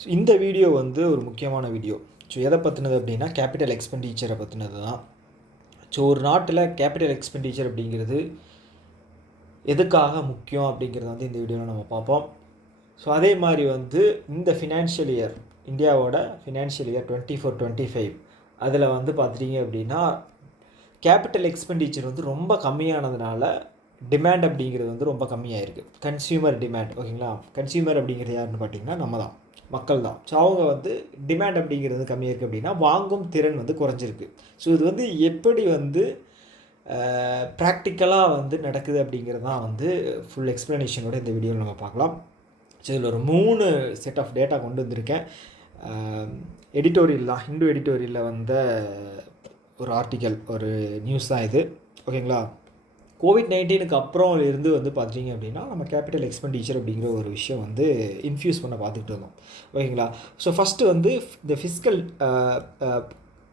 So இந்த video வந்து ஒரு முக்கியமான வீடியோ. ஸோ எதை பற்றினது அப்படின்னா கேபிட்டல் எக்ஸ்பெண்டிச்சரை பற்றினது தான். ஸோ ஒரு நாட்டில் கேபிட்டல் எக்ஸ்பெண்டிச்சர் அப்படிங்கிறது எதுக்காக முக்கியம் அப்படிங்கிறத வந்து இந்த வீடியோவில் நம்ம பார்ப்போம். ஸோ அதே மாதிரி வந்து இந்த ஃபினான்ஷியல் இயர் இந்தியாவோட ஃபினான்ஷியல் இயர் 24-25 அதில் வந்து பார்த்துட்டிங்க அப்படின்னா கேபிட்டல் எக்ஸ்பெண்டிச்சர் வந்து ரொம்ப கம்மியானதுனால டிமாண்ட் அப்படிங்கிறது வந்து ரொம்ப கம்மியாக இருக்குது. கன்சியூமர் டிமாண்ட், ஓகேங்களா. கன்சியூமர் அப்படிங்கிறது யாருன்னு பார்த்தீங்கன்னா நம்ம தான், மக்கள் தான். ஸோ அவங்க வந்து டிமாண்ட் அப்படிங்கிறது கம்மியாக இருக்குது அப்படின்னா வாங்கும் திறன் வந்து குறைஞ்சிருக்கு. ஸோ இது வந்து எப்படி வந்து ப்ராக்டிக்கலாக வந்து நடக்குது அப்படிங்கிறது தான் வந்து ஃபுல் எக்ஸ்ப்ளனேஷனோட இந்த வீடியோவில் நம்ம பார்க்கலாம். ஸோ இதில் ஒரு 3 செட் ஆஃப் டேட்டா கொண்டு வந்திருக்கேன். எடிட்டோரியல் தான், ஹிந்து எடிட்டோரியலில் வந்த ஒரு ஆர்டிக்கல், ஒரு நியூஸ் தான் இது, ஓகேங்களா. கோவிட்-19க்கு அப்புறம் இருந்து வந்து பார்த்திங்க அப்படின்னா நம்ம கேபிட்டல் எக்ஸ்பெண்டிச்சர் அப்படிங்கிற ஒரு விஷயம் வந்து இன்ஃப்யூஸ் பண்ண பார்த்துக்கிட்டு இருந்தோம், ஓகேங்களா. ஸோ ஃபஸ்ட்டு வந்து இந்த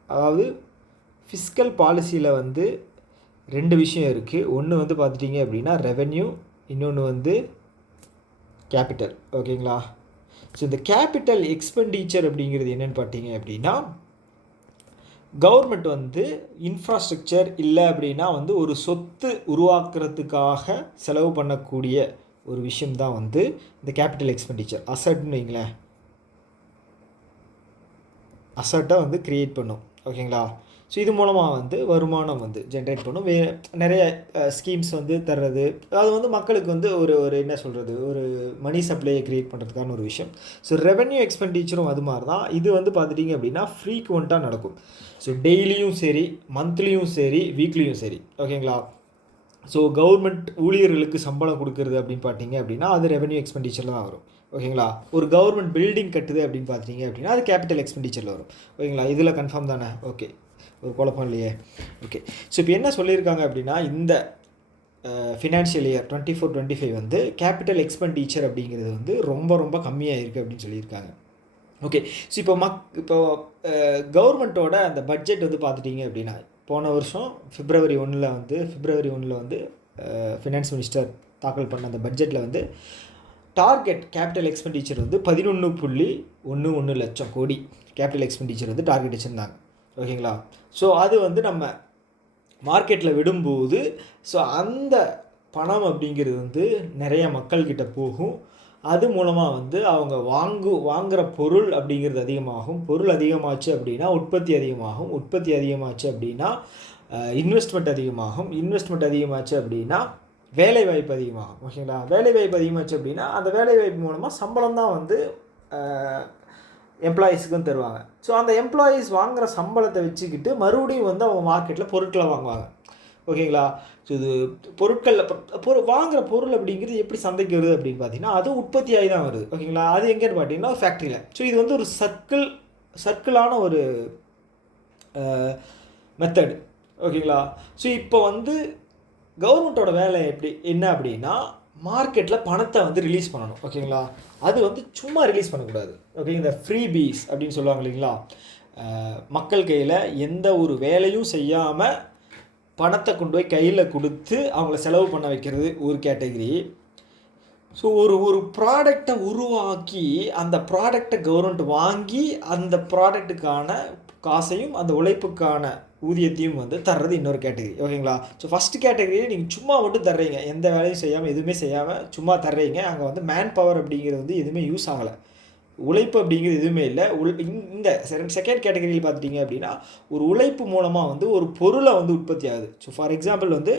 அதாவது ஃபிஸ்கல் பாலிசியில் வந்து 2 விஷயம் இருக்குது. ஒன்று வந்து பார்த்துட்டிங்க அப்படின்னா ரெவென்யூ, இன்னொன்று வந்து கேபிட்டல், ஓகேங்களா. ஸோ இந்த கேபிட்டல் எக்ஸ்பெண்டிச்சர் அப்படிங்கிறது என்னென்னு பார்த்தீங்க அப்படின்னா கவர்மெண்ட் வந்து இன்ஃப்ராஸ்ட்ரக்சர் இல்லை அப்படின்னா வந்து ஒரு சொத்து உருவாக்குறதுக்காக செலவு பண்ணக்கூடிய ஒரு விஷயம்தான் வந்து இந்த கேபிட்டல் எக்ஸ்பெண்டிச்சர். அசட்னு வைங்களேன், அசட்டை வந்து க்ரியேட் பண்ணும், ஓகேங்களா. ஸோ இது மூலமாக வந்து வருமானம் வந்து ஜென்ரேட் பண்ணும். நிறைய ஸ்கீம்ஸ் வந்து தர்றது, அது வந்து மக்களுக்கு வந்து ஒரு என்ன சொல்கிறது, ஒரு மணி சப்ளையை க்ரியேட் பண்ணுறதுக்கான ஒரு விஷயம். ஸோ ரெவென்யூ எக்ஸ்பெண்டிச்சரும் அது மாதிரி தான். இது வந்து பார்த்துட்டிங்க அப்படின்னா ஃப்ரீக்வெண்ட்டாக நடக்கும். ஸோ டெய்லியும் சரி, மந்த்லியும் சரி, வீக்லியும் சரி, ஓகேங்களா. ஸோ கவர்மெண்ட் ஊழியர்களுக்கு சம்பளம் கொடுக்குறது அப்படின்னு பார்த்தீங்க அப்படின்னா அது ரெவென்யூ எக்ஸ்பெண்டிச்சரில் தான் வரும், ஓகேங்களா. ஒரு கவர்மெண்ட் பில்டிங் கட்டுது அப்படின்னு பார்த்தீங்க அப்படின்னா அது கேபிட்டல் எக்ஸ்பெண்டிச்சரில் வரும், ஓகேங்களா. இதில் கன்ஃபார்ம் தானே? ஓகே, ஒரு குழப்பம் இல்லையே. ஓகே, ஸோ இப்போ என்ன சொல்லியிருக்காங்க அப்படின்னா இந்த ஃபினான்ஷியல் இயர் 24-25 வந்து கேபிட்டல் எக்ஸ்பெண்டிச்சர் அப்படிங்கிறது வந்து ரொம்ப ரொம்ப கம்மியாக இருக்குது அப்படின்னு சொல்லியிருக்காங்க. ஓகே, ஸோ இப்போ கவர்மெண்ட்டோட அந்த பட்ஜெட் வந்து பார்த்துட்டிங்க அப்படின்னா போன வருஷம் February 1 வந்து ஃபினான்ஸ் மினிஸ்டர் தாக்கல் பண்ண அந்த பட்ஜெட்டில் வந்து டார்கெட் கேபிட்டல் எக்ஸ்பெண்டிச்சர் வந்து 11.11 லட்சம் கோடி கேபிட்டல் எக்ஸ்பெண்டிச்சர் வந்து டார்கெட் வச்சுருந்தாங்க, ஓகேங்களா. ஸோ அது வந்து நம்ம மார்க்கெட்டில் விடும்போது ஸோ அந்த பணம் அப்படிங்கிறது வந்து நிறைய மக்கள்கிட்ட போகும். அது மூலமாக வந்து அவங்க வாங்குகிற பொருள் அப்படிங்கிறது அதிகமாகும். பொருள் அதிகமாச்சு அப்படின்னா உற்பத்தி அதிகமாகும். உற்பத்தி அதிகமாச்சு அப்படின்னா இன்வெஸ்ட்மெண்ட் அதிகமாகும். இன்வெஸ்ட்மெண்ட் அதிகமாச்சு அப்படின்னா வேலைவாய்ப்பு அதிகமாகும், ஓகேங்களா. வேலைவாய்ப்பு அதிகமாச்சு அப்படின்னா அந்த வேலைவாய்ப்பு மூலமாக சம்பளம் தான் வந்து எம்ப்ளாயீஸுக்கும் தருவாங்க. ஸோ அந்த எம்ப்ளாயீஸ் வாங்குகிற சம்பளத்தை வச்சுக்கிட்டு மறுபடியும் வந்து அவங்க மார்க்கெட்டில் பொருட்களை வாங்குவாங்க, ஓகேங்களா. ஸோ இது பொருட்களில் வாங்குகிற பொருள் அப்படிங்கிறது எப்படி சந்தைக்கு வருது அப்படின்னு பார்த்தீங்கன்னா அதுவும் உற்பத்தியாகி தான் வருது, ஓகேங்களா. அது எங்கேன்னு பார்த்தீங்கன்னா ஃபேக்ட்ரியில். ஸோ இது வந்து ஒரு சர்க்கிளான ஒரு மெத்தடு, ஓகேங்களா. ஸோ இப்போ வந்து கவர்மெண்ட்டோட வேலை என்ன அப்படின்னா மார்க்கெட்டில் பணத்தை வந்து ரிலீஸ் பண்ணணும், ஓகேங்களா. அது வந்து சும்மா ரிலீஸ் பண்ணக்கூடாது, ஓகே. இந்த ஃப்ரீ பீஸ் அப்படின்னு சொல்லுவாங்க இல்லைங்களா. மக்கள் கையில் எந்த ஒரு வேலையும் செய்யாமல் பணத்தை கொண்டு போய் கையில் கொடுத்து அவங்கள செலவு பண்ண வைக்கிறது ஒரு கேட்டகரி. ஸோ ஒரு ப்ராடக்டை உருவாக்கி அந்த ப்ராடக்டை கவர்மெண்ட் வாங்கி அந்த ப்ராடக்ட்டுக்கான காசையும் அந்த உழைப்புக்கான ஊதியத்தையும் வந்து தர்றது இன்னொரு கேட்டகரி, ஓகேங்களா. ஸோ ஃபஸ்ட்டு கேட்டகரியே நீங்கள் சும்மா மட்டும் தர்றீங்க, எந்த வேலையும் செய்யாமல் எதுவுமே செய்யாமல் சும்மா தர்றீங்க. அங்கே வந்து மேன் பவர் அப்படிங்கிறது வந்து எதுவுமே யூஸ் ஆகலை, உழைப்பு அப்படிங்கிறது எதுவுமே இல்லை. இந்த செகண்ட் கேட்டகரியில் பார்த்துட்டிங்க அப்படின்னா ஒரு உழைப்பு மூலமாக வந்து ஒரு பொருளை வந்து உற்பத்தி ஆகுது. ஸோ ஃபார் எக்ஸாம்பிள் வந்து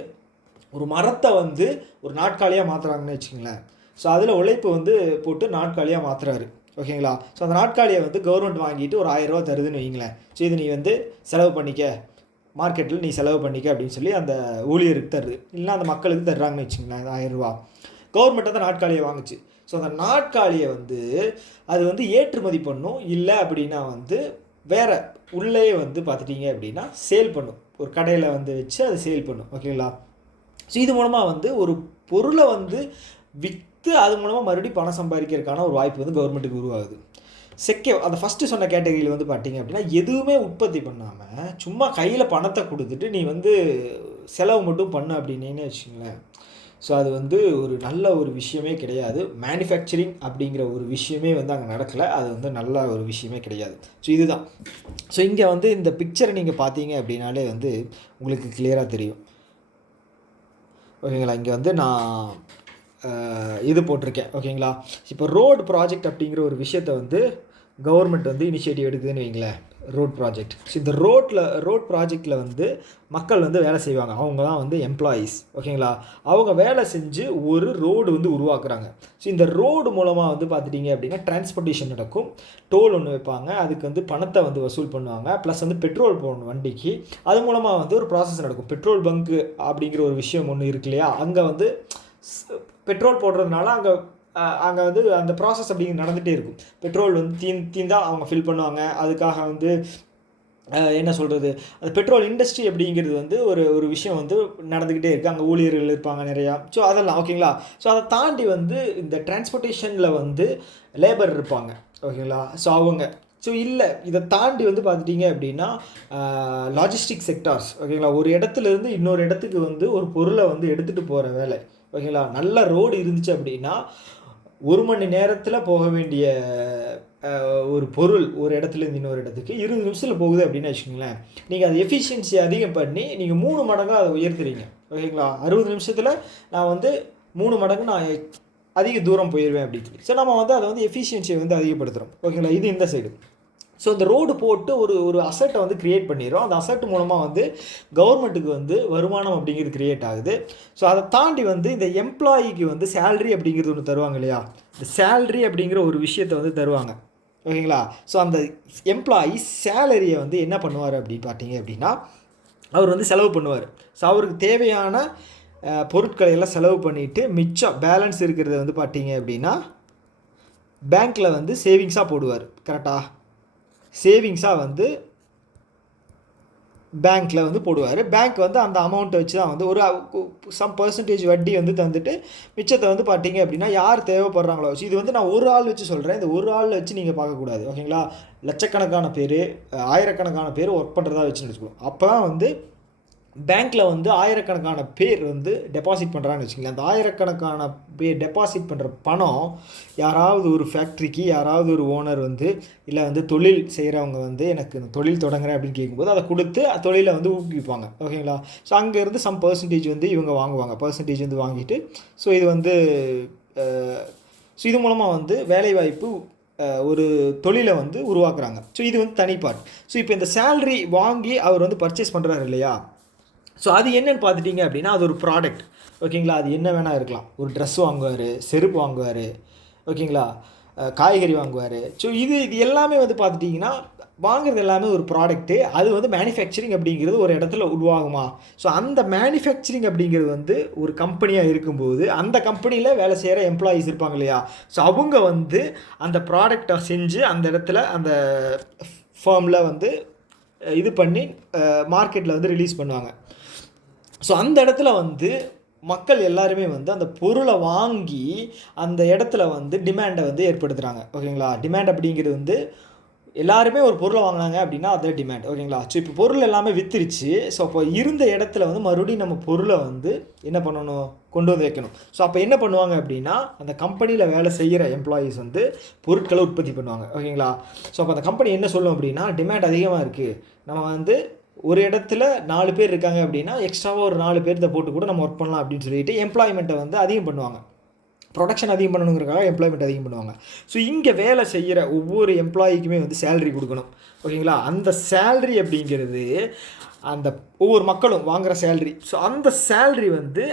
ஒரு மரத்தை வந்து ஒரு நாட்காலியாக மாற்றுறாங்கன்னு வச்சுக்கோங்களேன். ஸோ அதில் உழைப்பு வந்து போட்டு நாட்காலியாக மாற்றுறாரு, ஓகேங்களா. ஸோ அந்த நாட்காலியை வந்து கவர்மெண்ட் வாங்கிட்டு ஒரு 1000 ரூபா தருதுன்னு வைங்களேன். ஸோ இது நீ வந்து செலவு பண்ணிக்க, மார்க்கெட்டில் நீ செலவு பண்ணிக்க அப்படின்னு சொல்லி அந்த ஊழியருக்கு தருது, இல்லைனா அந்த மக்களுக்கு தர்றாங்கன்னு வச்சுங்களேன். 1000 ரூபா கவர்மெண்ட் அந்த நாட்காலியை வாங்குச்சு. ஸோ அந்த நாட்காலியை வந்து அது வந்து ஏற்றுமதி பண்ணும், இல்லை அப்படின்னா வந்து வேறு உள்ளே வந்து பார்த்துட்டிங்க அப்படின்னா சேல் பண்ணும், ஒரு கடையில் வந்து வச்சு அது சேல் பண்ணும், ஓகேங்களா. ஸோ இது மூலமாக வந்து ஒரு பொருளை வந்து விற்று அது மூலமாக மறுபடியும் பணம் சம்பாதிக்கிறதுக்கான ஒரு வாய்ப்பு வந்து கவர்மெண்ட்டுக்கு உருவாகுது. அந்த ஃபஸ்ட்டு சொன்ன கேட்டகரியில் வந்து பார்த்தீங்க அப்படின்னா எதுவுமே உற்பத்தி பண்ணாமல் சும்மா கையில் பணத்தை கொடுத்துட்டு நீ வந்து செலவு மட்டும் பண்ணு அப்படின்னு வச்சுங்களேன். ஸோ அது வந்து ஒரு நல்ல ஒரு விஷயமே கிடையாது. மேனுஃபேக்சரிங் அப்படிங்கிற ஒரு விஷயமே வந்து அங்கே நடக்கலை. அது வந்து நல்ல ஒரு விஷயமே கிடையாது. ஸோ இதுதான். ஸோ இங்கே வந்து இந்த பிக்சரை நீங்கள் பார்த்தீங்க அப்படின்னாலே வந்து உங்களுக்கு கிளியராக தெரியும். ஓகேங்களா? இங்கே வந்து நான் இது போட்டிருக்கேன். ஓகேங்களா? இப்போ ரோடு ப்ராஜெக்ட் அப்படிங்கிற ஒரு விஷயத்தை வந்து கவர்மெண்ட் வந்து இனிஷியேட்டிவ் எடுக்குதுன்னு வைங்களேன், ரோட் ப்ராஜெக்ட். ஸோ இந்த ரோட் ப்ராஜெக்டில் வந்து மக்கள் வந்து வேலை செய்வாங்க. அவங்க தான் வந்து எம்ப்ளாயீஸ். ஓகேங்களா? அவங்க வேலை செஞ்சு ஒரு ரோடு வந்து உருவாக்குறாங்க. ஸோ இந்த ரோடு மூலமாக வந்து பார்த்துட்டிங்க அப்படின்னா டிரான்ஸ்போர்ட்டேஷன் நடக்கும். டோல் ஒன்று வைப்பாங்க, அதுக்கு வந்து பணத்தை வந்து வசூல் பண்ணுவாங்க, ப்ளஸ் வந்து பெட்ரோல் போடணும் வண்டிக்கு. அது மூலமாக வந்து ஒரு ப்ராசஸ் நடக்கும். பெட்ரோல் பங்கு அப்படிங்கிற ஒரு விஷயம் ஒன்று இருக்கு இல்லையா, அங்கே வந்து பெட்ரோல் போடுறதுனால அங்கே வந்து அந்த ப்ராசஸ் அப்படிங்கிறது நடந்துகிட்டே இருக்கும். பெட்ரோல் வந்து தீந்தா அவங்க ஃபில் பண்ணுவாங்க. அதுக்காக வந்து என்ன சொல்கிறது, அந்த பெட்ரோல் இண்டஸ்ட்ரி அப்படிங்கிறது வந்து ஒரு விஷயம் வந்து நடந்துக்கிட்டே இருக்குது. அங்கே ஊழியர்கள் இருப்பாங்க நிறையா. ஸோ அதெல்லாம் ஓகேங்களா. ஸோ அதை தாண்டி வந்து இந்த டிரான்ஸ்போர்ட்டேஷனில் வந்து லேபர் இருப்பாங்க. ஓகேங்களா. ஸோ அவங்க இல்லை இதை தாண்டி வந்து பார்த்துட்டிங்க அப்படின்னா லாஜிஸ்டிக் செக்டார்ஸ். ஓகேங்களா. ஒரு இடத்துலேருந்து இன்னொரு இடத்துக்கு வந்து ஒரு பொருளை வந்து எடுத்துகிட்டு போகிற வேலை. ஓகேங்களா. நல்ல ரோடு இருந்துச்சு அப்படின்னா 1 மணி நேரத்தில் போக வேண்டிய ஒரு பொருள் ஒரு இடத்துலேருந்து இன்னொரு இடத்துக்கு 20 நிமிஷத்தில் போகுது அப்படின்னு வச்சுக்கோங்களேன். நீங்கள் அது எஃபிஷியன்சி அதிகம் பண்ணி நீங்கள் 3 மடங்காக அதை உயர்த்துறீங்க. ஓகேங்களா. 60 நிமிஷத்தில் நான் வந்து 3 மடங்கு நான் அதிக தூரம் போயிடுவேன் அப்படின்னு சொல்லி. ஸோ நம்ம வந்து அதை வந்து எஃபிஷியன்சியை வந்து அதிகப்படுத்துகிறோம். ஓகேங்களா. இது இந்த சைடு. ஸோ இந்த ரோடு போட்டு ஒரு அசட்டை வந்து க்ரியேட் பண்ணிடுறோம். அந்த அசட் மூலமாக வந்து கவர்மெண்ட்டுக்கு வந்து வருமானம் அப்படிங்கிறது க்ரியேட் ஆகுது. ஸோ அதை தாண்டி வந்து இந்த எம்ப்ளாயிக்கு வந்து சேல்ரி அப்படிங்கிறது ஒன்று தருவாங்க இல்லையா. இந்த சேல்ரி அப்படிங்கிற ஒரு விஷயத்தை வந்து தருவாங்க. ஓகேங்களா. ஸோ அந்த எம்ப்ளாயி சேலரியை வந்து என்ன பண்ணுவார் அப்படின்னு பார்த்தீங்க அப்படின்னா அவர் வந்து செலவு பண்ணுவார். ஸோ அவருக்கு தேவையான பொருட்களை எல்லாம் செலவு பண்ணிவிட்டு மிச்சம் பேலன்ஸ் இருக்கிறத வந்து பார்த்தீங்க அப்படின்னா பேங்க்கில் வந்து சேவிங்ஸாக போடுவார். கரெக்டாக சேவிங்ஸாக வந்து பேங்க்கில் வந்து போடுவார். பேங்க் வந்து அந்த அமௌண்ட்டை வச்சு தான் வந்து ஒரு சம் பர்சன்டேஜ் வட்டி வந்து தந்துட்டு மிச்சத்தை வந்து பார்த்தீங்க அப்படின்னா யார் தேவைப்படுறாங்களோ வச்சு. இது வந்து நான் ஒரு ஆள் வச்சு சொல்கிறேன். இந்த ஒரு ஆள் வச்சு நீங்கள் பார்க்கக்கூடாது. ஓகேங்களா. லட்சக்கணக்கான பேர் ஆயிரக்கணக்கான பேர் ஒர்க் பண்ணுறதா வச்சுன்னு வச்சுக்கோங்க. அப்போ தான் வந்து பேங்க்கில் வந்து ஆயிரக்கணக்கான பேர் வந்து டெபாசிட் பண்ணுறாங்கன்னு வச்சுக்கோங்களேன். அந்த ஆயிரக்கணக்கான பேர் டெபாசிட் பண்ணுற பணம் யாராவது ஒரு ஃபேக்ட்ரிக்கு யாராவது ஒரு ஓனர் வந்து இல்லை வந்து தொழில் செய்கிறவங்க வந்து எனக்கு தொழில் தொடங்குறேன் அப்படின்னு கேட்கும்போது அதை கொடுத்து தொழிலை வந்து ஊக்குவிப்பாங்க. ஓகேங்களா. ஸோ அங்கேருந்து சம் பர்சன்டேஜ் வந்து இவங்க வாங்குவாங்க. பர்சன்டேஜ் வந்து வாங்கிட்டு ஸோ இது வந்து ஸோ இது மூலமாக வந்து வேலைவாய்ப்பு ஒரு தொழிலை வந்து உருவாக்குறாங்க. ஸோ இது வந்து தனிப்பாட். ஸோ இப்போ இந்த சேல்ரி வாங்கி அவர் வந்து பர்ச்சேஸ் பண்ணுறாரு இல்லையா. ஸோ அது என்னென்னு பார்த்துட்டிங்க அப்படின்னா அது ஒரு ப்ராடக்ட். ஓகேங்களா. அது என்ன வேணால் இருக்கலாம். ஒரு ட்ரெஸ் வாங்குவார், செருப்பு வாங்குவார், ஓகேங்களா, காய்கறி வாங்குவார். ஸோ இது எல்லாமே வந்து பார்த்துட்டிங்கன்னா வாங்குறது எல்லாமே ஒரு ப்ராடக்ட்டு. அது வந்து மேனுஃபேக்சரிங் அப்படிங்கிறது ஒரு இடத்துல உருவாகுமா. ஸோ அந்த மேனுஃபேக்சரிங் அப்படிங்கிறது வந்து ஒரு கம்பெனியாக இருக்கும்போது அந்த கம்பெனியில் வேலை செய்கிற எம்ப்ளாயீஸ் இருப்பாங்க இல்லையா. ஸோ அவங்க வந்து அந்த ப்ராடக்டை செஞ்சு அந்த இடத்துல அந்த ஃபார்மில் வந்து இது பண்ணி மார்க்கெட்டில் வந்து ரிலீஸ் பண்ணுவாங்க. ஸோ அந்த இடத்துல வந்து மக்கள் எல்லாருமே வந்து அந்த பொருளை வாங்கி அந்த இடத்துல வந்து டிமாண்டை வந்து ஏற்படுத்துகிறாங்க. ஓகேங்களா. டிமாண்ட் அப்படிங்கிறது வந்து எல்லாருமே ஒரு பொருளை வாங்கினாங்க அப்படின்னா அது டிமாண்ட். ஓகேங்களா. ஸோ இப்போ பொருள் எல்லாமே விற்றுருச்சு. ஸோ அப்போ இருந்த இடத்துல வந்து மறுபடியும் நம்ம பொருளை வந்து என்ன பண்ணணும், கொண்டு வந்து வைக்கணும். ஸோ அப்போ என்ன பண்ணுவாங்க அப்படின்னா அந்த கம்பெனியில் வேலை செய்கிற எம்ப்ளாயீஸ் வந்து பொருட்களை உற்பத்தி பண்ணுவாங்க. ஓகேங்களா. ஸோ அப்போ அந்த கம்பெனி என்ன சொல்லும் அப்படின்னா டிமாண்ட் அதிகமாக இருக்குது, நம்ம வந்து ஒரு இடத்துல 4 பேர் இருக்காங்க அப்படின்னா எக்ஸ்ட்ராவாக ஒரு 4 பேர்த்தை போட்டு கூட நம்ம ஒர்க் பண்ணலாம் அப்படின்னு சொல்லிட்டு எம்ப்ளாய்மெண்ட்டை வந்து அதிகம் பண்ணுவாங்க. ப்ரொடக்ஷன் அதிகம் பண்ணணுங்கிறக்காக எம்ப்ளாய்மெண்ட் அதிகம் பண்ணுவாங்க. ஸோ இங்கே வேலை செய்கிற ஒவ்வொரு எம்ப்ளாயிக்குமே வந்து சேலரி கொடுக்கணும். ஓகேங்களா. அந்த சேல்ரி அப்படிங்கிறது அந்த ஒவ்வொரு மக்களும் வாங்குகிற சேல்ரி. ஸோ அந்த சேல்ரி வந்து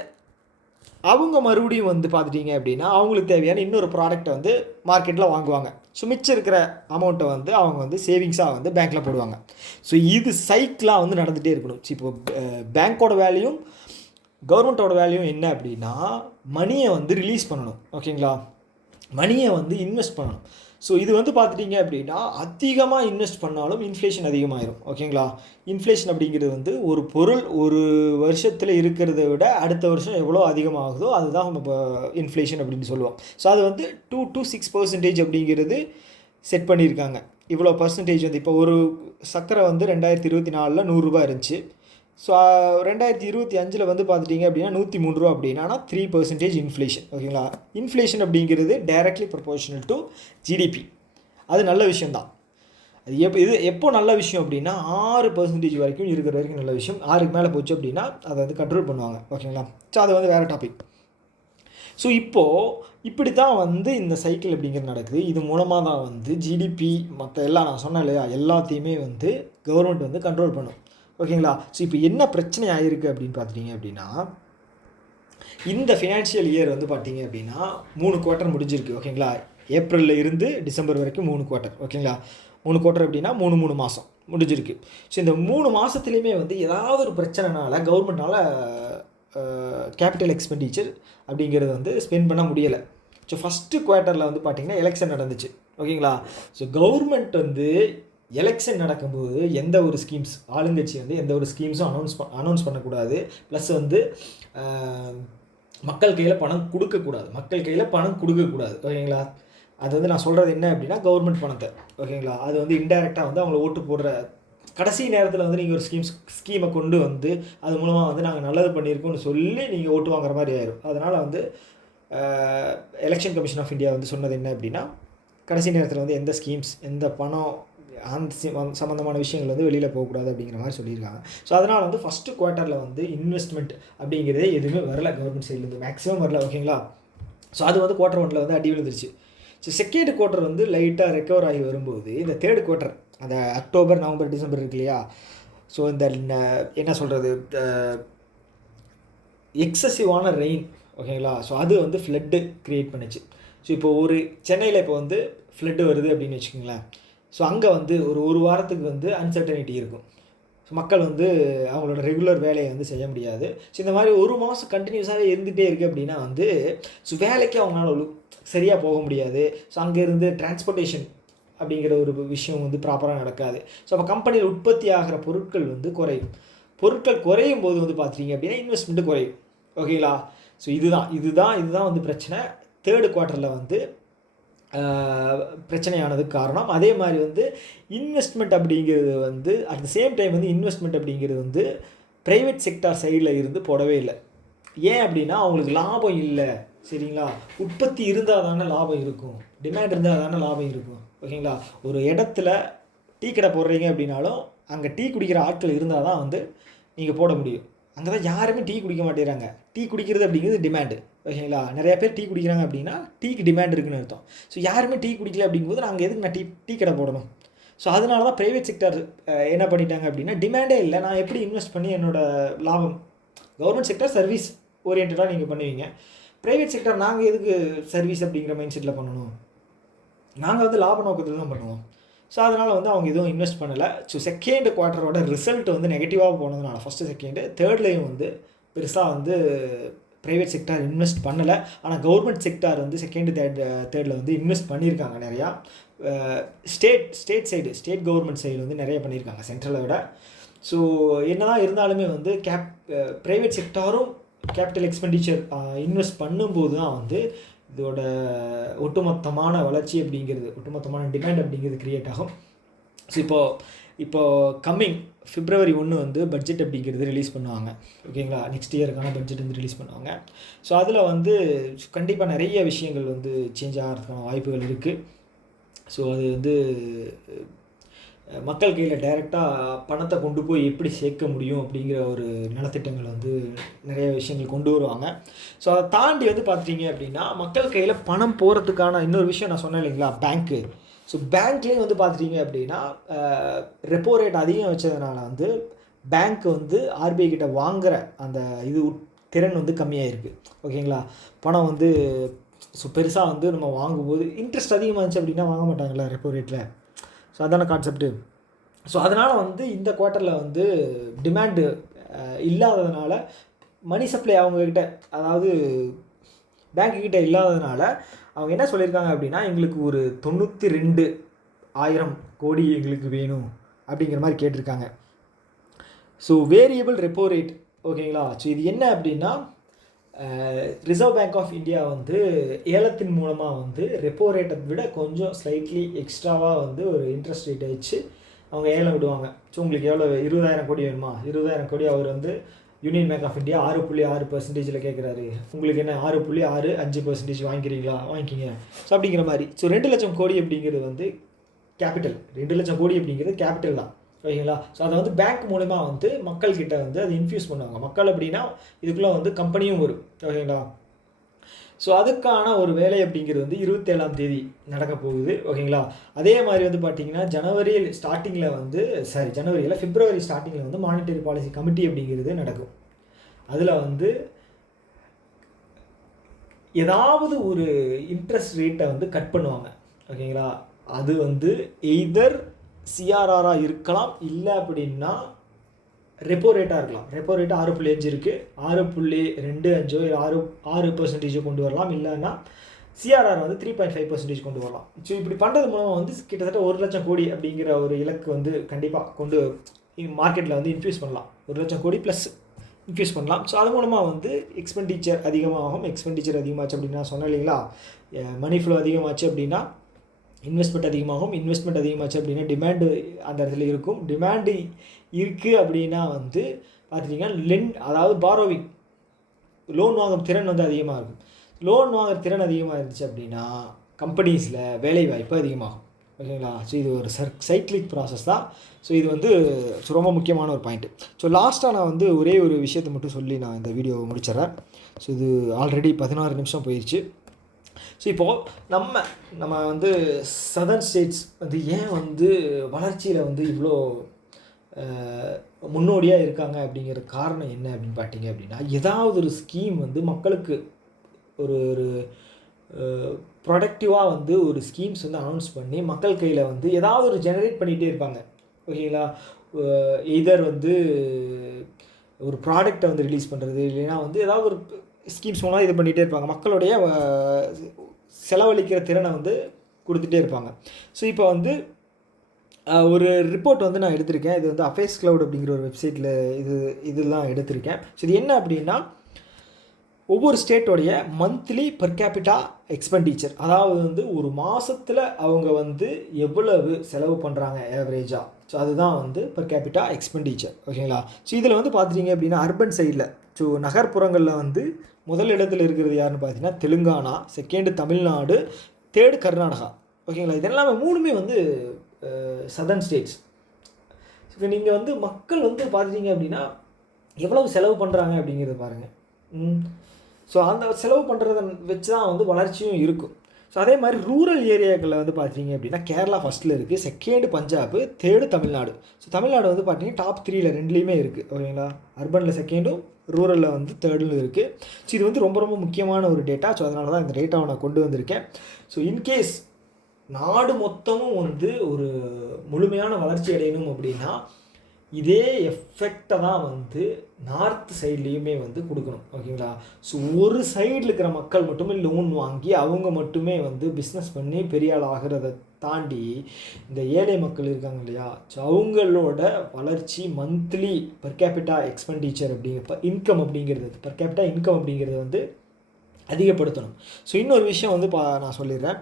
அவங்க மறுபடியும் வந்து பார்த்துட்டிங்க அப்படின்னா அவங்களுக்கு தேவையான இன்னொரு ப்ராடக்டை வந்து மார்க்கெட்டில் வாங்குவாங்க. ஸோ மிச்சம் இருக்கிற அமௌண்ட்டை வந்து அவங்க வந்து சேவிங்ஸாக வந்து பேங்க்கில் போடுவாங்க. ஸோ இது சைக்கிளாக வந்து நடந்துகிட்டே இருக்கணும். இப்போ பேங்க்கோட வேலையும் கவர்மெண்ட்டோட வேலையும் என்ன அப்படின்னா மணியை வந்து ரிலீஸ் பண்ணணும். ஓகேங்களா. மணியை வந்து இன்வெஸ்ட் பண்ணணும். ஸோ இது வந்து பார்த்துட்டிங்க அப்படின்னா அதிகமாக இன்வெஸ்ட் பண்ணாலும் இன்ஃப்ளேஷன் அதிகமாகிடும். ஓகேங்களா. இன்ஃப்ளேஷன் அப்படிங்கிறது வந்து ஒரு பொருள் ஒரு வருஷத்தில் இருக்கிறத விட அடுத்த வருஷம் எவ்வளோ அதிகமாகுதோ அதுதான் நம்ம இன்ஃப்ளேஷன் அப்படின்னு சொல்லுவோம். ஸோ அது வந்து 2 to 6% அப்படிங்கிறது செட் பண்ணியிருக்காங்க. இவ்வளோ பர்சன்டேஜ் வந்து இப்போ ஒரு சர்க்கரை வந்து 2024 100 ரூபா இருந்துச்சு. ஸோ 2025 வந்து பார்த்துட்டிங்க அப்படின்னா 103 ரூபா அப்படின்னா 3% இன்ஃப்ளேஷன். ஓகேங்களா? இன்ஃப்ளேஷன் அப்படிங்கிறது டைரக்ட்லி ப்ரொபோர்ஷனல் டு ஜிடிபி. அது நல்ல விஷயந்தான். அது எப்போ நல்ல விஷயம் அப்படின்னா 6% வரைக்கும் இருக்கிற வரைக்கும் நல்ல விஷயம். 6க்கு மேலே போச்சு அப்படின்னா அதை வந்து கண்ட்ரோல் பண்ணுவாங்க. ஓகேங்களா? ஸோ அது வந்து வேறு டாபிக். ஸோ இப்படி தான் வந்து இந்த சைக்கிள் அப்படிங்கிறது நடக்குது. இது மூலமாக தான் வந்து ஜிடிபி மற்ற எல்லாம் நான் சொன்னேன் இல்லையா, எல்லாத்தையுமே வந்து கவர்மெண்ட் வந்து கண்ட்ரோல் பண்ணும். ஓகேங்களா? ஸோ இப்போ என்ன பிரச்சனை ஆகிருக்கு அப்படின்னு பார்த்துட்டிங்க அப்படின்னா, இந்த ஃபினான்ஷியல் இயர் வந்து பார்த்தீங்க அப்படின்னா 3 குவார்ட்டர் முடிஞ்சிருக்கு. ஓகேங்களா? ஏப்ரலில் இருந்து டிசம்பர் வரைக்கும் 3 குவார்ட்டர். ஓகேங்களா? 3 குவார்ட்டர் அப்படின்னா 3 மாதம் முடிஞ்சிருக்கு. ஸோ இந்த 3 மாதத்துலேயுமே வந்து ஏதாவது ஒரு பிரச்சனைனால கவர்மெண்ட்னால் கேபிட்டல் எக்ஸ்பெண்டிச்சர் அப்படிங்கிறது வந்து ஸ்பெண்ட் பண்ண முடியலை. ஸோ ஃபஸ்ட்டு குவார்ட்டரில் வந்து பார்த்திங்கன்னா எலெக்ஷன் நடந்துச்சு. ஓகேங்களா? ஸோ கவர்மெண்ட் வந்து எலெக்ஷன் நடக்கும்போது எந்த ஒரு ஸ்கீம்ஸ், ஆளுங்கட்சி வந்து எந்த ஒரு ஸ்கீம்ஸும் அனௌன்ஸ் பண்ணக்கூடாது. ப்ளஸ் வந்து மக்கள் கையில் பணம் கொடுக்கக்கூடாது. ஓகேங்களா? அது வந்து நான் சொல்கிறது என்ன அப்படின்னா கவர்மெண்ட் பணத்தை. ஓகேங்களா? அது வந்து இன்டைரக்டாக வந்து அவங்கள ஓட்டு போடுற கடைசி நேரத்தில் வந்து நீங்கள் ஒரு ஸ்கீமை கொண்டு வந்து அது மூலமாக வந்து நாங்கள் நல்லது பண்ணியிருக்கோம்னு சொல்லி நீங்கள் ஓட்டு வாங்குற மாதிரி ஆயிடும். அதனால் வந்து எலெக்ஷன் கமிஷன் ஆஃப் இந்தியா வந்து சொன்னது என்ன அப்படின்னா, கடைசி நேரத்தில் வந்து எந்த ஸ்கீம்ஸ், எந்த பணம், அந்த சம்மந்தமான விஷயங்கள் வந்து வெளியில் போகக்கூடாது அப்படிங்கிற மாதிரி சொல்லியிருக்காங்க. ஸோ அதனால் வந்து ஃபஸ்ட்டு குவார்ட்டரில் வந்து இன்வெஸ்ட்மெண்ட் அப்படிங்கிறதே எதுவுமே வரல கவர்மெண்ட் சைட்லேருந்து, மேக்ஸிமம் வரல. ஓகேங்களா? ஸோ அது வந்து குவார்ட்டர் 1 வந்து அடி விழுந்துருச்சு. ஸோ செகண்ட் குவார்ட்டர் வந்து லைட்டாக ரெக்கவர் ஆகி வரும்போது இந்த தேர்ட் குவார்ட்டர், அந்த அக்டோபர், நவம்பர், டிசம்பர் இருக்கு இல்லையா, ஸோ இந்த என்ன சொல்கிறது, எக்ஸசிவான ரெயின். ஓகேங்களா? ஸோ அது வந்து ஃப்ளட்டு க்ரியேட் பண்ணிச்சு. ஸோ இப்போ சென்னையில் இப்போ வந்து ஃப்ளட்டு வருது அப்படின்னு வச்சுக்கோங்களேன். ஸோ அங்கே வந்து ஒரு வாரத்துக்கு வந்து அன்சர்டனிட்டி இருக்கும். ஸோ மக்கள் வந்து அவங்களோட ரெகுலர் வேலையை வந்து செய்ய முடியாது. ஸோ இந்த மாதிரி 1 மாதம் கண்டினியூஸாகவே இருந்துகிட்டே இருக்குது அப்படின்னா வந்து ஸோ வேலைக்கு அவங்களால சரியாக போக முடியாது. ஸோ அங்கேருந்து டிரான்ஸ்போர்ட்டேஷன் அப்படிங்கிற ஒரு விஷயம் வந்து ப்ராப்பராக நடக்காது. ஸோ அப்போ கம்பெனியில் உற்பத்தி ஆகிற பொருட்கள் வந்து குறையும். பொருட்கள் குறையும் போது வந்து பார்த்துட்டிங்க அப்படின்னா இன்வெஸ்ட்மெண்ட்டு குறையும். ஓகேங்களா? ஸோ இதுதான் வந்து பிரச்சனை. தேர்டு குவார்ட்டரில் வந்து பிரச்சனையானதுக்கு காரணம். அதே மாதிரி வந்து இன்வெஸ்ட்மெண்ட் அப்படிங்கிறது வந்து அட் த சேம் டைம் வந்து இன்வெஸ்ட்மெண்ட் அப்படிங்கிறது வந்து ப்ரைவேட் செக்டார் சைடில் இருந்து போடவே இல்லை. ஏன் அப்படின்னா அவங்களுக்கு லாபம் இல்லை. சரிங்களா? உற்பத்தி இருந்தால் தானே லாபம் இருக்கும், டிமாண்ட் இருந்தால் தானே லாபம் இருக்கும். ஓகேங்களா? ஒரு இடத்துல டீ கடை போடுறீங்க அப்படின்னாலும் அங்கே டீ குடிக்கிற ஆட்கள் இருந்தால் தான் வந்து நீங்கள் போட முடியும். அங்கே தான் யாருமே டீ குடிக்க மாட்டேங்கிறாங்க. டீ குடிக்கிறது அப்படிங்கிறது டிமாண்டு. ஓகேங்களா? நிறையா பேர் டீ குடிக்கிறாங்க அப்படின்னா டீக்கு டிமாண்ட் இருக்குன்னு அர்த்தம். ஸோ யாருமே டீ குடிக்கல அப்படிங்கும்போது நாங்கள் எதுக்கு நான் டீ கடை போடணும்? ஸோ அதனால தான் ப்ரைவேட் செக்டர் என்ன பண்ணிட்டாங்க அப்படின்னா, டிமாண்டே இல்லை, நான் எப்படி இன்வெஸ்ட் பண்ணி என்னோடய லாபம். கவர்மெண்ட் செக்டர் சர்வீஸ் ஓரியன்டாக நீங்கள் பண்ணுவீங்க. ப்ரைவேட் செக்டர் நாங்கள் எதுக்கு சர்வீஸ் அப்படிங்கிற மைண்ட் செட்டில் பண்ணணும், நாங்கள் வந்து லாப நோக்கத்தில் தான் பண்ணுவோம். ஸோ அதனால் வந்து அவங்க எதுவும் இன்வெஸ்ட் பண்ணலை. ஸோ செகண்ட் குவார்ட்டரோட ரிசல்ட் வந்து நெகட்டிவாக போனதுனால ஃபஸ்ட்டு செகண்டு தேர்ட்லேயும் வந்து பெருசாக வந்து ப்ரைவேட் செக்டார் இன்வெஸ்ட் பண்ணலை. ஆனால் கவர்மெண்ட் செக்டார் வந்து செகண்ட் தேர்டில் வந்து இன்வெஸ்ட் பண்ணியிருக்காங்க நிறையா. ஸ்டேட் கவர்மெண்ட் சைடு வந்து நிறைய பண்ணியிருக்காங்க சென்ட்ரலை விட. ஸோ என்ன தான் இருந்தாலுமே வந்து ப்ரைவேட் செக்டாரும் கேபிட்டல் எக்ஸ்பெண்டிச்சர் இன்வெஸ்ட் பண்ணும்போது தான் வந்து இதோட ஒட்டுமொத்தமான வளர்ச்சி அப்படிங்கிறது, ஒட்டுமொத்தமான டிமாண்ட் அப்படிங்கிறது க்ரியேட் ஆகும். ஸோ இப்போது கம்மிங் February 1 வந்து பட்ஜெட் அப்படிங்கிறது ரிலீஸ் பண்ணுவாங்க. ஓகேங்களா? நெக்ஸ்ட் இயருக்கான பட்ஜெட் வந்து ரிலீஸ் பண்ணுவாங்க. ஸோ அதில் வந்து கண்டிப்பாக நிறைய விஷயங்கள் வந்து சேஞ்ச் ஆகிறதுக்கான வாய்ப்புகள் இருக்குது. ஸோ அது வந்து மக்கள் கையில் டைரெக்டாக பணத்தை கொண்டு போய் எப்படி சேர்க்க முடியும் அப்படிங்கிற ஒரு நலத்திட்டங்கள் வந்து நிறைய விஷயங்கள் கொண்டு வருவாங்க. ஸோ அதை தாண்டி வந்து பார்த்துட்டிங்க அப்படின்னா மக்கள் கையில் பணம் போகிறதுக்கான இன்னொரு விஷயம் நான் சொன்னேன் இல்லைங்களா, பேங்க்கு. ஸோ பேங்க்லேயும் வந்து பார்த்துட்டிங்க அப்படின்னா ரெப்போ ரேட் அதிகம் வச்சதுனால வந்து பேங்க் வந்து ஆர்பிஐ கிட்ட வாங்குகிற அந்த திறன் வந்து கம்மியாக இருக்குது. ஓகேங்களா? பணம் வந்து ஸோ பெருசாக வந்து நம்ம வாங்கும்போது இன்ட்ரெஸ்ட் அதிகமாக இருந்துச்சு அப்படின்னா வாங்க மாட்டாங்களா ரெப்போ ரேட்டில். ஸோ அதான கான்செப்ட்டு. ஸோ அதனால் வந்து இந்த குவார்ட்டரில் வந்து டிமாண்டு இல்லாததுனால மணி சப்ளை அவங்கக்கிட்ட, அதாவது பேங்க்குக்கிட்ட இல்லாததுனால அவங்க என்ன சொல்லியிருக்காங்க அப்படின்னா, எங்களுக்கு ஒரு 92,000 கோடி எங்களுக்கு வேணும் அப்படிங்கிற மாதிரி கேட்டிருக்காங்க. So variable repo rate. ஓகேங்களா? ஸோ இது என்ன அப்படின்னா, ரிசர்வ் பேங்க் ஆஃப் இந்தியா வந்து ஏலத்தின் மூலமாக வந்து ரெப்போ ரேட்டை விட கொஞ்சம் ஸ்லைட்லி எக்ஸ்ட்ராவாக வந்து ஒரு இன்ட்ரெஸ்ட் ரேட்டை வச்சு அவங்க ஏலம் விடுவாங்க. ஸோ உங்களுக்கு எவ்வளோ 20,000 கோடி வேணுமா, 20,000 கோடி அவர் வந்து யூனியன் பேங்க் ஆஃப் இந்தியா 6.6% கேட்குறாரு, உங்களுக்கு என்ன 6.65% வாங்கிக்கிறீங்களா, வாங்கிக்கிங்க. ஸோ அப்படிங்கிற மாதிரி. ஸோ 2 லட்சம் கோடி அப்படிங்கிறது வந்து கேபிட்டல். 2 லட்சம் கோடி அப்படிங்கிறது கேபிட்டல் தான், ஓகேங்களா. ஸோ அதை வந்து பேங்க் மூலமா வந்து மக்கள்கிட்ட வந்து அது இன்ஃப்யூஸ் பண்ணுவாங்க. மக்கள் அப்படின்னா இதுக்குள்ளே வந்து கம்பெனியும் வரும், ஓகேங்களா. ஸோ அதுக்கான ஒரு வேலை அப்படிங்கிறது வந்து 27ஆம் தேதி நடக்க போகுது, ஓகேங்களா. அதே மாதிரி வந்து பார்த்தீங்கன்னா ஜனவரி ஸ்டார்டிங்கில் பிப்ரவரி ஸ்டார்டிங்கில் வந்து மானிட்டரி பாலிசி கமிட்டி அப்படிங்கிறது நடக்கும். அதில் வந்து ஏதாவது ஒரு இன்ட்ரெஸ்ட் ரேட்டை வந்து கட் பண்ணுவாங்க, ஓகேங்களா. அது வந்து எய்தர் சிஆர்ஆராக இருக்கலாம், இல்லை அப்படின்னா ரெப்போ ரேட்டாக இருக்கலாம். ரெப்போ ரேட்டு 6.5 இருக்குது, 6.25 6% கொண்டு வரலாம், இல்லைன்னா சிஆர்ஆர் வந்து 3.5% கொண்டு வரலாம். ஸோ இப்படி பண்ணுறது மூலமாக வந்து கிட்டத்தட்ட 1 லட்சம் கோடி அப்படிங்கிற ஒரு இலக்கு வந்து கண்டிப்பாக கொண்டு மார்க்கெட்டில் வந்து இன்ஃப்யூஸ் பண்ணலாம். 1 லட்சம் கோடி ப்ளஸ் இன்ஃப்யூஸ் பண்ணலாம். ஸோ அது மூலமாக வந்து எக்ஸ்பெண்டிச்சர் அதிகமாச்சு அப்படின்னா சொன்னேன் இல்லைங்களா, மணி ஃப்ளோ அதிகமாச்சு அப்படின்னா இன்வெஸ்ட்மெண்ட் அதிகமாச்சு அப்படின்னா டிமாண்டு அந்த இடத்துல இருக்கும். டிமாண்டு இருக்குது அப்படின்னா வந்து பார்த்துட்டிங்கன்னா அதாவது பாரோவிங், லோன் வாங்கும் திறன் வந்து அதிகமாக இருக்கும். லோன் வாங்குற திறன் அதிகமாக இருந்துச்சு அப்படின்னா கம்பெனிஸில் வேலைவாய்ப்பு அதிகமாகும், ஓகேங்களா. ஸோ இது ஒரு சைக்ளிக் ப்ராசஸ் தான். ஸோ இது வந்து ரொம்ப முக்கியமான ஒரு பாயிண்ட்டு. ஸோ லாஸ்ட்டாக நான் வந்து ஒரே ஒரு விஷயத்தை மட்டும் சொல்லி நான் இந்த வீடியோ முடிச்சிடறேன். ஸோ இது ஆல்ரெடி 16 நிமிஷம் போயிடுச்சு. ஸோ இப்போது நம்ம வந்து சதர்ன் ஸ்டேட்ஸ் வந்து ஏன் வந்து வளர்ச்சியில் வந்து இவ்வளோ முன்னோடியாக இருக்காங்க அப்படிங்கிற காரணம் என்ன அப்படின்னு பார்த்தீங்க அப்படின்னா, ஏதாவது ஒரு ஸ்கீம் வந்து மக்களுக்கு ஒரு ப்ரொடக்டிவாக வந்து ஒரு ஸ்கீம்ஸ் வந்து அனௌன்ஸ் பண்ணி மக்கள் கையில் வந்து ஏதாவது ஒரு ஜெனரேட் பண்ணிகிட்டே இருப்பாங்க, ஓகேங்களா. எய்தர் வந்து ஒரு ப்ராடக்டை வந்து ரிலீஸ் பண்ணுறது, இல்லைன்னா வந்து ஏதாவது ஒரு ஸ்கீம்ஸ் மூலம் இது பண்ணிகிட்டே இருப்பாங்க, மக்களுடைய செலவழிக்கிற திறனை வந்து கொடுத்துட்டே இருப்பாங்க. ஸோ இப்போ வந்து ஒரு ரிப்போர்ட் வந்து நான் எடுத்திருக்கேன். இது வந்து அஃபேர்ஸ் கிளவுட் அப்படிங்கிற ஒரு வெப்சைட்டில் இதெல்லாம் எடுத்திருக்கேன். ஸோ இது என்ன அப்படின்னா, ஒவ்வொரு ஸ்டேட்டோடைய மந்த்லி பர் கேபிட்டா எக்ஸ்பெண்டிச்சர், அதாவது வந்து ஒரு மாதத்தில் அவங்க வந்து எவ்வளவு செலவு பண்ணுறாங்க ஆவரேஜாக, ஸோ அதுதான் வந்து பர் கேபிட்டா எக்ஸ்பெண்டிச்சர், ஓகேங்களா. ஸோ இதில் வந்து பார்த்துட்டிங்க அப்படின்னா அர்பன் சைடில், ஸோ நகர்ப்புறங்களில் வந்து முதல் இடத்துல இருக்கிறது யாருன்னு பார்த்தீங்கன்னா தெலுங்கானா, செகண்டு தமிழ்நாடு, தேர்டு கர்நாடகா, ஓகேங்களா. இதெல்லாமே 3மே வந்து சதர்ன் ஸ்டேட்ஸ். இப்போ நீங்கள் வந்து மக்கள் வந்து பார்த்துட்டிங்க அப்படின்னா எவ்வளவு செலவு பண்ணுறாங்க அப்படிங்கிறத பாருங்கள். ஸோ அந்த செலவு பண்ணுறத வச்சு தான் வந்து வளர்ச்சியும் இருக்கும். ஸோ அதே மாதிரி ரூரல் ஏரியாக்களில் வந்து பார்த்தீங்க அப்படின்னா கேரளா ஃபஸ்ட்டில் இருக்குது, second Punjab, third Tamil Nadu. So Tamil Nadu வந்து பார்த்தீங்கன்னா டாப் 3ல் 2லேயுமே இருக்குது, ஓகேங்களா. அர்பனில் செகண்டும், ரூரலில் வந்து தேர்டில் இருக்குது. ஸோ இது வந்து ரொம்ப ரொம்ப முக்கியமான ஒரு டேட்டா. ஸோ அதனால தான் இந்த டேட்டாவை நான் கொண்டு வந்திருக்கேன். ஸோ இன்கேஸ் நாடு மொத்தமும் வந்து ஒரு முழுமையான வளர்ச்சி அடையணும் அப்படின்னா இதே எஃபெக்டை தான் வந்து நார்த் சைட்லேயுமே வந்து கொடுக்கணும், ஓகேங்களா. ஸோ ஒரு சைடில் இருக்கிற மக்கள் மட்டுமே லோன் வாங்கி அவங்க மட்டுமே வந்து பிஸ்னஸ் பண்ணி பெரிய ஆள் ஆகிறத தாண்டி இந்த ஏழை மக்கள் இருக்காங்க இல்லையா, ஸோ அவங்களோட வளர்ச்சி monthly per capita expenditure income அப்படிங்கிறது வந்து அதிகப்படுத்தணும். ஸோ இன்னொரு விஷயம் வந்து நான் சொல்லிடுறேன்.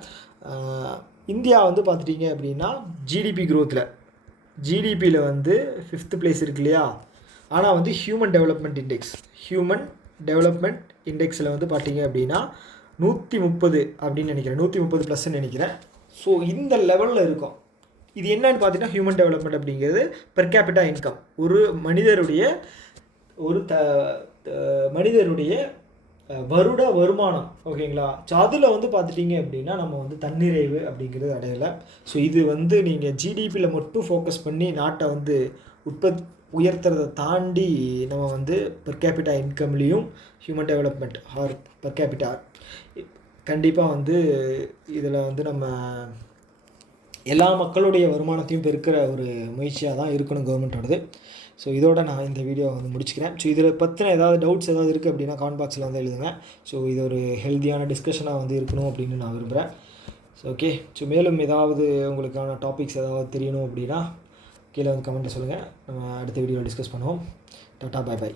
இந்தியா வந்து பார்த்துட்டிங்க அப்படின்னா ஜிடிபியில் வந்து 5th பிளேஸ் இருக்கு இல்லையா. ஆனால் வந்து ஹியூமன் டெவலப்மெண்ட் இண்டெக்ஸில் வந்து பார்த்தீங்க அப்படின்னா 130 அப்படின்னு நினைக்கிறேன், 130 ப்ளஸ்ன்னு நினைக்கிறேன். ஸோ இந்த லெவலில் இருக்கும். இது என்னன்னு பார்த்தீங்கன்னா ஹியூமன் டெவலப்மெண்ட் அப்படிங்கிறது பெர் கேபிட்டா இன்கம், ஒரு மனிதருடைய வருட வருமானம், ஓகேங்களா. ஸோ அதில் வந்து பார்த்துட்டிங்க அப்படின்னா நம்ம வந்து தன்னிறைவு அப்படிங்கிறது அடையலை. ஸோ இது வந்து நீங்கள் ஜிடிபியில் மட்டும் ஃபோக்கஸ் பண்ணி நாட்டை வந்து உயர்த்துறதை தாண்டி நம்ம வந்து பெர் கேபிட்டா இன்கம்லேயும் human development or per capita கண்டிப்பாக வந்து இதில் வந்து நம்ம எல்லா மக்களுடைய வருமானத்தையும் பெருக்கிற ஒரு முயற்சியாக தான் இருக்கணும் கவர்மெண்ட்டோடது. ஸோ இதோட நான் இந்த வீடியோ வந்து முடிச்சுக்கிறேன். ஸோ இதில் பற்றின ஏதாவது டவுட்ஸ் ஏதாவது இருக்குது அப்படின்னா கமெண்ட் பாக்ஸில் வந்து எழுதுங்க. ஸோ இது ஒரு ஹெல்த்தியான டிஸ்கஷனாக வந்து இருக்கணும் அப்படின்னு நான் விரும்புகிறேன். So okay. ஸோ மேலும் ஏதாவது உங்களுக்கான டாபிக்ஸ் ஏதாவது தெரியணும் அப்படின்னா கீழே வந்து கமெண்ட்டில் சொல்லுங்கள். நம்ம அடுத்த வீடியோவில் டிஸ்கஸ் பண்ணுவோம். டாட்டா, பை.